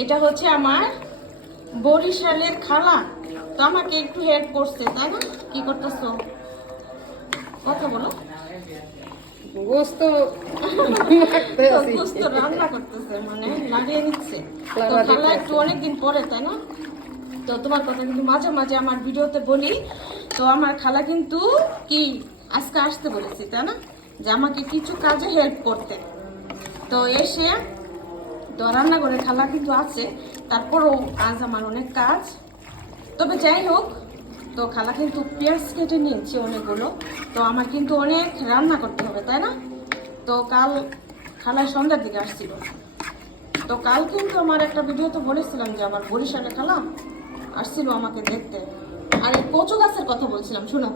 এটা হচ্ছে আমার বরিশালের খালা, তো আমাকে একটু হেল্প করছে, তাই না? কি করতেছো? কথা বলো। গোস্ত গোস্ত রান্না করতেছে, মানে লাগিয়ে নিচ্ছে। তো খালা একটু অনেকদিন পরে, তাই না? তো তোমার কথা কিন্তু মাঝে মাঝে আমার ভিডিওতে বলি। তো আমার খালা কিন্তু কি আজকে আসতে বলেছি, তাই না, যে আমাকে কিছু কাজে হেল্প করতে। তো এসে তো রান্নাঘরে খালা কিন্তু আছে, তারপরও আজ আমার অনেক কাজ। তবে যাই হোক, তো খালা কিন্তু পেঁয়াজ কেটে নিয়েছে অনেকগুলো। তো আমার কিন্তু অনেক রান্না করতে হবে, তাই না? তো কাল খালা সন্ধ্যার দিকে আসছিল। তো কাল কিন্তু আমার একটা ভিডিওতে বলেছিলাম যে আমার বরিশালে খালা আসছিল আমাকে দেখতে। আর এই কচু গাছের কথা বলছিলাম, শোনো।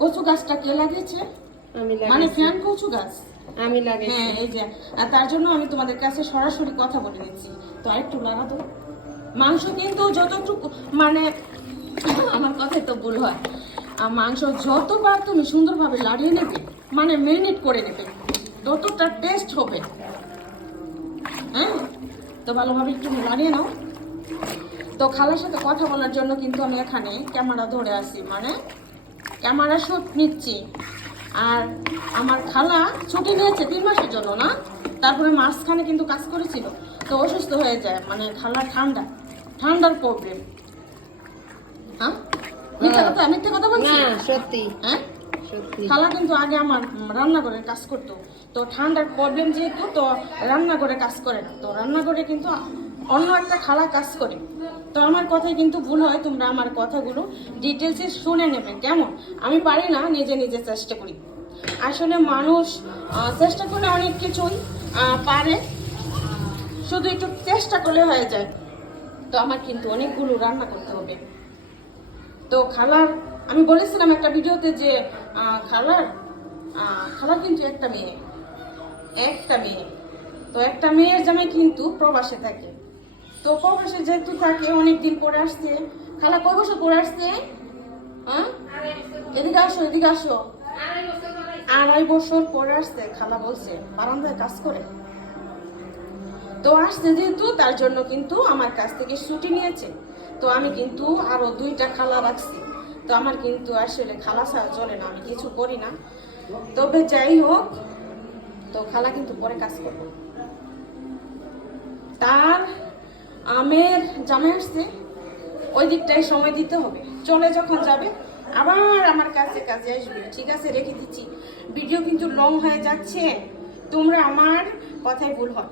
কচু গাছটা কে লাগিয়েছে? আমি মানে লাগাইছি। ফ্যান কচু গাছ। আমি লাগাইছি। হ্যাঁ, এই যে। আর তার জন্য আমি তোমাদের কাছে সরাসরি কথা বলে নিচ্ছি। তো আরেকটু লাগা তো। মাংস কিন্তু যতটুকু, মানে আমার কথাই তো ভুল হয়। আর মাংস যতবার তুমি সুন্দরভাবে লাড়িয়ে নেবে, মানে মেরিনেট করে নেবে, ততটা টেস্ট হবে। হ্যাঁ, তো ভালোভাবে একটু লাড়িয়ে নাও। তো খালার সাথে কথা বলার জন্য কিন্তু আমি এখানে ক্যামেরা ধরে আছি, মানে ক্যামেরা শুট নিচ্ছি। আর আমার খালা ছুটি নিয়েছে 3 মাসের জন্য, না? তারপরে মাঝখানে কিন্তু কাজ করেছিল, তো অসুস্থ হয়ে যায়, মানে খালার ঠান্ডার প্রবলেম। হ্যাঁ, মিথ্যে কথা বলছি? না, সত্যি হ্যাঁ, সত্যি। খালা কিন্তু আগে আমার রান্নাঘরে কাজ করতো। তো ঠান্ডার প্রবলেম যেহেতু, তো রান্নাঘরে কাজ করে না। তো রান্নাঘরে কিন্তু অন্য একটা খালা কাজ করে। তো আমার কথাই কিন্তু ভুল হয়, তোমরা আমার কথাগুলো ডিটেলসে শুনে নেবে, কেমন? আমি পারি না, নিজে নিজে চেষ্টা করি। আসলে মানুষ চেষ্টা করলে অনেক কিছুই পারে, শুধু একটু চেষ্টা করলে হয়ে যায়। তো আমার কিন্তু অনেকগুলো রান্না করতে হবে। তো খালার, আমি বলেছিলাম একটা ভিডিওতে যে খালার কিন্তু একটা মেয়ে। তো একটা মেয়ের জামাই কিন্তু প্রবাসে থাকে। তো প্রবাসে যেহেতু থাকে, অনেকদিন পরে আসছে। খালা কয় বছর পরে আসছে? হ্যাঁ, এদিকে আসো, এদিকে আসো। 2.5 বছর পরে আসছে। খালা বলছে বারান্দায় কাজ করে। তো আসছে যেহেতু, তার জন্য কিন্তু আমার কাছ থেকে ছুটি নিয়েছে। তো আমি কিন্তু আরো 2টা খালা রাখছি। তো আমার কিন্তু আসলে খালা ছাড়া চলে না, আমি কিছু করি না। তবে যাই হোক, তো খালা কিন্তু পরে কাজ করবো। তার আমের জামাই আসছে, ওই দিকটাই সময় দিতে হবে। চলে যখন যাবে আবার আমার কাছে কাজে আসবে। ঠিক আছে, রেখে দিচ্ছি। ভিডিও কিন্তু লং হয়ে যাচ্ছে, তোমরা আমার কথাই ভুল হয়।